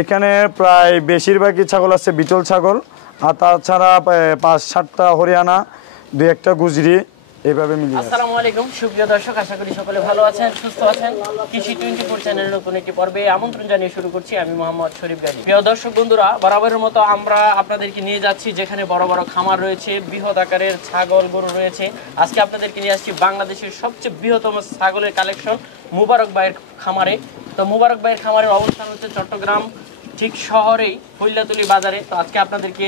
এখানে প্রায় বেশিরভাগই ছাগল আছে বিটল ছাগল, আর তাছাড়া ৫-৭টা হরিয়ানা, ২-১টা গুজরি, এইভাবে মিলিয়ে। আসসালামু আলাইকুম সুপ্রিয় দর্শক, আশা করি সকলে ভালো আছেন, সুস্থ আছেন। কৃষি 24 চ্যানেলের নতুন একটি পর্বে আমন্ত্রণ জানিয়ে শুরু করছি আমি মোহাম্মদ শরীফ গাজী। প্রিয় দর্শক বন্ধুরা, বরাবরের মতো আমরা আপনাদেরকে নিয়ে যাচ্ছি যেখানে বড় বড় খামার রয়েছে, বৃহৎ আকারের ছাগল গরু রয়েছে। আজকে আপনাদেরকে নিয়ে আসছি বাংলাদেশের সবচেয়ে বৃহত্তম ছাগলের কালেকশন মুবারক ভাইয়ের খামারে। তো মুবারক ভাইয়ের খামারের অবস্থান হচ্ছে চট্টগ্রাম ঠিক শহরেই ফুল্লাতুলি বাজারে। তো আজকে আপনাদেরকে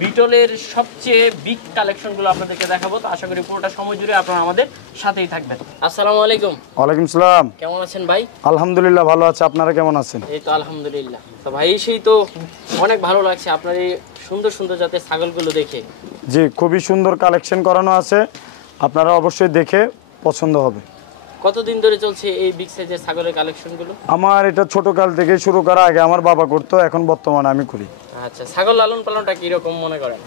বিটলের সবচেয়ে বিগ কালেকশনগুলো আপনাদেরকে দেখাবো। তো আশা করি পুরোটা সময় জুড়ে আপনারা আমাদের সাথেই থাকবেন। আসসালামু আলাইকুম। ওয়ালাইকুম সালাম। কেমন আছেন ভাই? আলহামদুলিল্লাহ ভালো আছে, আপনারা কেমন আছেন? এই তো আলহামদুলিল্লাহ। তো ভাই সেই তো অনেক ভালো লাগছে আপনার এই সুন্দর সুন্দর জাতের ছাগলগুলো দেখে। জি, খুবই সুন্দর কালেকশন করানো আছে, আপনারা অবশ্যই দেখে পছন্দ হবে। কতদিন ধরে চলছে এই বিগ সাইজের ছাগলের কালেকশনগুলো? আমার এটা ছোটকাল থেকে শুরু করা, আগে আমার বাবা করতো, এখন বর্তমানে আমি করি। আচ্ছা, ছাগল লালন পালনটা কিরকম মনে করেন?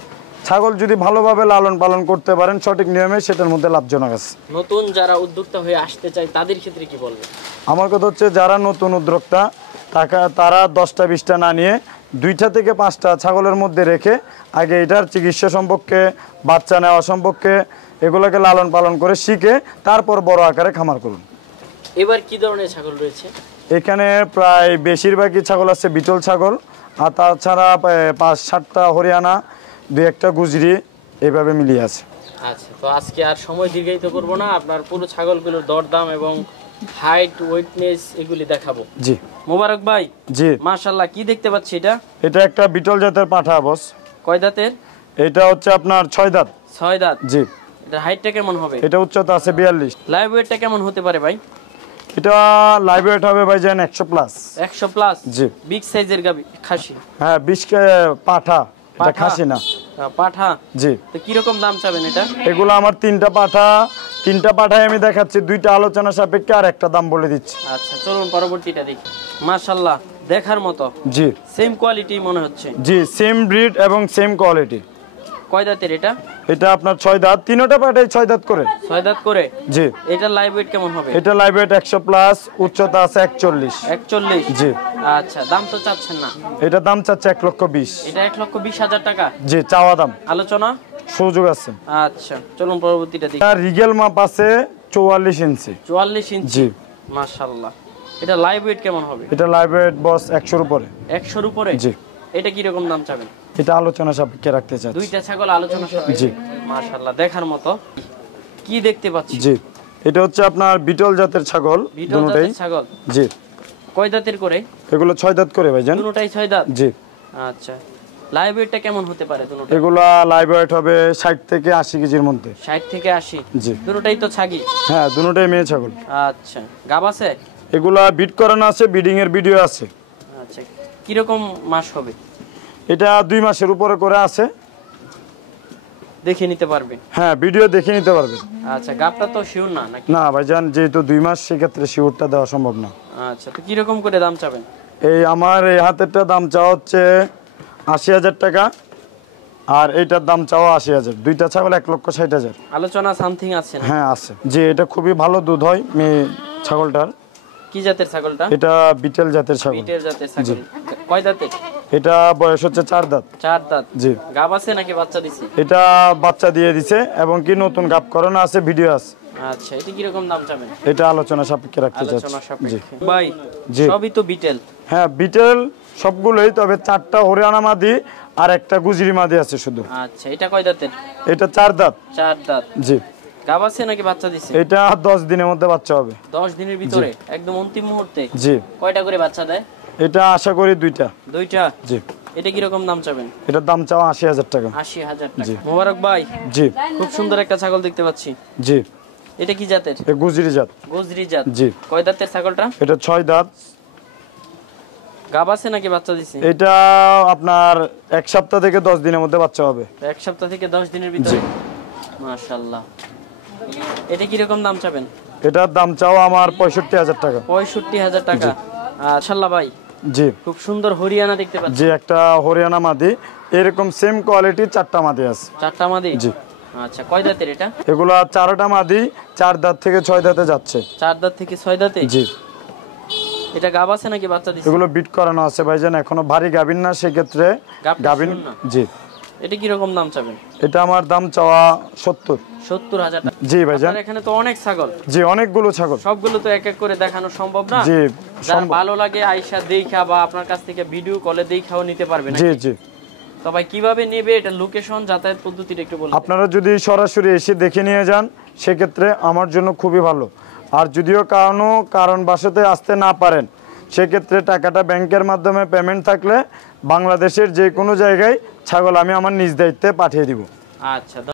ছাগল যদি ভালোভাবে লালন পালন করতে পারেন সঠিক নিয়মে, সেটার মধ্যে লাভজনক আছে। নতুন যারা উদ্যোক্তা হয়ে আসতে চায় তাদের ক্ষেত্রে কি বলবেন? আমার কথা হচ্ছে, যারা নতুন উদ্যোক্তা তারা 10টা-20টা না নিয়ে 2টা থেকে 5টা ছাগলের মধ্যে রেখে আগে এটার চিকিৎসা সম্পর্কে, বাচ্চা নেওয়া সম্পর্কে, এগুলোকে লালন পালন করে শিখে তারপর বড় আকারে খামার করুন। এবার কি ধরনের ছাগল রয়েছে? এখানে প্রায় বেশিরভাগই ছাগল আছে বিটল ছাগল, আর তাছাড়া ৫-৭টা হরিয়ানা, ২-১টা গুজরি, এইভাবে মিলিয়ে আছে। আচ্ছা, তো আজকে আর সময় দীর্ঘায়িত করব না, আপনার পুরো ছাগলগুলোর দরদাম এবং হাইট, ওয়েটনেস এগুলি দেখাবো। জি মোবারক ভাই। জি, মাশাআল্লাহ, কি দেখতে পাচ্ছি এটা? এটা একটা বিটল জাতের পাঠা বস। কয় দাঁতের? এটা হচ্ছে আপনার 6 দাঁত। 6 দাঁত। জি। এটা হাইটটা কেমন হবে? এটা উচ্চতা আছে 42। লাইভ ওয়েটটা কেমন হতে পারে ভাই? এটা লাইভ ওয়েট হবে ভাই জান 100 প্লাস। 100 প্লাস? জি। বিগ সাইজের গাবি খাসি? হ্যাঁ, 20 পাঠা, এটা খাসি না। পাঠা? জি। তো কি রকম দাম চাবেন এটা? এগুলো আমার 3টা পাঠায় আমি দেখাচ্ছি, 2টা আলোচনা সাপেক্ষে, আর একটা দাম বলে দিচ্ছি। আচ্ছা, চলুন পরবর্তীটা দেখি। মাশাআল্লাহ, দেখার মতো। জি। সেম কোয়ালিটি মনে হচ্ছে। জি, সেম ব্রিড এবং সেম কোয়ালিটি। কয় দাঁতের এটা? এটা আপনার 6 দাঁত, 3টা পাঠাই 6 দাঁত করে। 6 দাঁত করে? জি। এটা লাইভ ওয়েট কেমন হবে? এটা লাইভ ওয়েট 100 প্লাস, উচ্চতা আছে 41। 41? জি। আচ্ছা, দাম তো চাচ্ছেন না? এটা দাম চাচ্ছে 1,20,000। এটা 1,20,000 টাকা? জি, চাওয়া দাম, আলোচনা সুযোগ আছে। আচ্ছা, চলুন পরবর্তীটা দেখি। এটা রিগেল মাপ আছে 44 ইঞ্চি। 44 ইঞ্চি? জি। মাশাআল্লাহ। এটা লাইভ ওয়েট কেমন হবে? এটা লাইভ ওয়েট বস 100-র উপরে। 100-র উপরে? জি। এটা কি রকম দাম চাবেন? এটা আলোচনা সাপেক্ষে রাখতে চাচ্ছি। 2টা ছাগল আলোচনা সাপেক্ষে? জি। মাশাআল্লাহ, দেখার মতো। কি দেখতে পাচ্ছি? জি, এটা হচ্ছে আপনার বিটল জাতের ছাগল। বিটল জাতের ছাগল? জি। কয় দাঁতের করে? এগুলো 6 দাঁত করে ভাইজান। দুটোটাই 6 দাঁত? জি। আচ্ছা, লাইভ ওয়েটটা কেমন হতে পারে দুটোটা? এগুলা লাইভ ওয়েট হবে 60 থেকে 80 কেজির মধ্যে। 60 থেকে 80? জি। দুটোটাই তো ছাগি? হ্যাঁ, দুটোটাই মেয়ে ছাগল। আচ্ছা, গাব আছে? এগুলা বিট করানো আছে, বিডিং এর ভিডিও আছে। আচ্ছা, কি রকম মাস হবে? এটা 2 মাসের উপরে করে আছে, দেখে নিতে পারবে? হ্যাঁ, ভিডিও দেখে নিতে পারবে। আচ্ছা, গাবটা তো শিওর না নাকি? না ভাইজান, যেহেতু 2 মাস, সেক্ষেত্রে শিওরটা দেওয়া সম্ভব না। আচ্ছা, তো কি রকম করে দাম চাবেন? এই আমার এই হাতেরটা দাম চাওয়া হচ্ছে 80,000 টাকা, আর এইটার দাম চাওয়া 80,000। 2টা ছাগল 1,60,000। আলোচনা সামথিং আছে না? হ্যাঁ আছে। যে এটা খুবই ভালো দুধ হয় মেয়ে ছাগলটার। কি জাতের ছাগলটা? এটা বিটেল জাতের ছাগল। বিটেল জাতের ছাগল। কয় দাঁতের? এটা বয়স হচ্ছে 4 দাঁত। 4 দাঁত? জি। গাব আছে নাকি বাচ্চা দিছে? এটা বাচ্চা দিয়ে দিছে, এবং কি নতুন গাব করানো আছে, ভিডিও আছে। আচ্ছা, এটা কি রকম দাম চাবেন? এটা আলোচনা সাপেক্ষে রাখতে চাচ্ছি। আলোচনা সাপেক্ষে। ভাই, জি। সবই তো বিটেল? হ্যাঁ, বিটেল সবগুলোই, তবে 4টা হরিয়ানা মাদি আর একটা গুজরি মাদি আছে শুধু। আচ্ছা, এটা কয় দাঁতের? এটা 4 দাঁত। 4 দাঁত? জি। গাব আছে নাকি বাচ্চা দিছে? এটা 10 দিনের মধ্যে বাচ্চা হবে। 10 দিনের ভিতরে? একদম অন্তিম মুহূর্তে? জি। কয়টা করে বাচ্চা দেয়? এটা আশা করি 2টা। 2টা? জি। এটা কি রকম দাম চাবেন? এটার দাম চাওয়া 80,000 টাকা। 80,000 জি। টাকা। মোবারক ভাই। জি। খুব সুন্দর একটা ছাগল দেখতে পাচ্ছি। জি। এটা কি জাতের? এ গুজরি জাত। গুজরি জাত? জি। কয় দাঁতের ছাগলটা? এটা 6 দাঁত। গাব আছে নাকি বাচ্চা দিছে? এটা আপনার 1 সপ্তাহ থেকে 10 দিনের মধ্যে বাচ্চা হবে। 1 সপ্তাহ থেকে 10 দিনের ভিতরে? মাশাআল্লাহ। এটা কি রকম দাম চাবেন? এটার দাম চাও আমার 65,000 টাকা। 65,000 টাকা? মাশাআল্লাহ ভাই। জি। খুব সুন্দর হরিয়ানা দেখতে পাচ্ছি। যে একটা হরিয়ানা মাদি, এরকম সেম কোয়ালিটি 4টা মাদি আছে। 4টা মাদি? জি। আচ্ছা, কয় দাঁতের এটা? এগুলা 4টা মাদি, 4 দাঁত থেকে 6 দাঁতে যাচ্ছে। 4 দাঁত থেকে 6 দাঁতে? জি। এটা গাব আছে নাকি বাচ্চা দিচ্ছে? এগুলো বিট করানো আছে ভাইজান, এখনো ভারী গাভিন না, সেক্ষেত্রে গাভিন। জি। এটা কি রকম দাম চাবেন? এটা আমার দাম চাওয়া 70,000 টাকা। জি ভাইজান। এখানে তো অনেক ছাগল। জি, অনেকগুলো ছাগল। সবগুলো তো এক এক করে দেখানো সম্ভব না। জি, যার ভালো লাগে আয়শা দেখা বা আপনার কাছ থেকে ভিডিও কলে দেখাও নিতে পারবে না। জি জি। তো ভাই কিভাবে নেবে, এটা লোকেশন, যাতায়াত পদ্ধতিটা একটু বলুন। আপনারা যদি সরাসরি এসে দেখে নিয়ে যান সেক্ষেত্রে আমার জন্য খুবই ভালো। আর যদিও কারণ বাসাতে আসতে না পারেন, সেক্ষেত্রে টাকাটা ব্যাংকের মাধ্যমে পেমেন্ট থাকলে বাংলাদেশের যে কোনো জায়গায় ছাগল আমি আমার নিজ দায়িত্বে পাঠিয়ে দিব। আচ্ছা।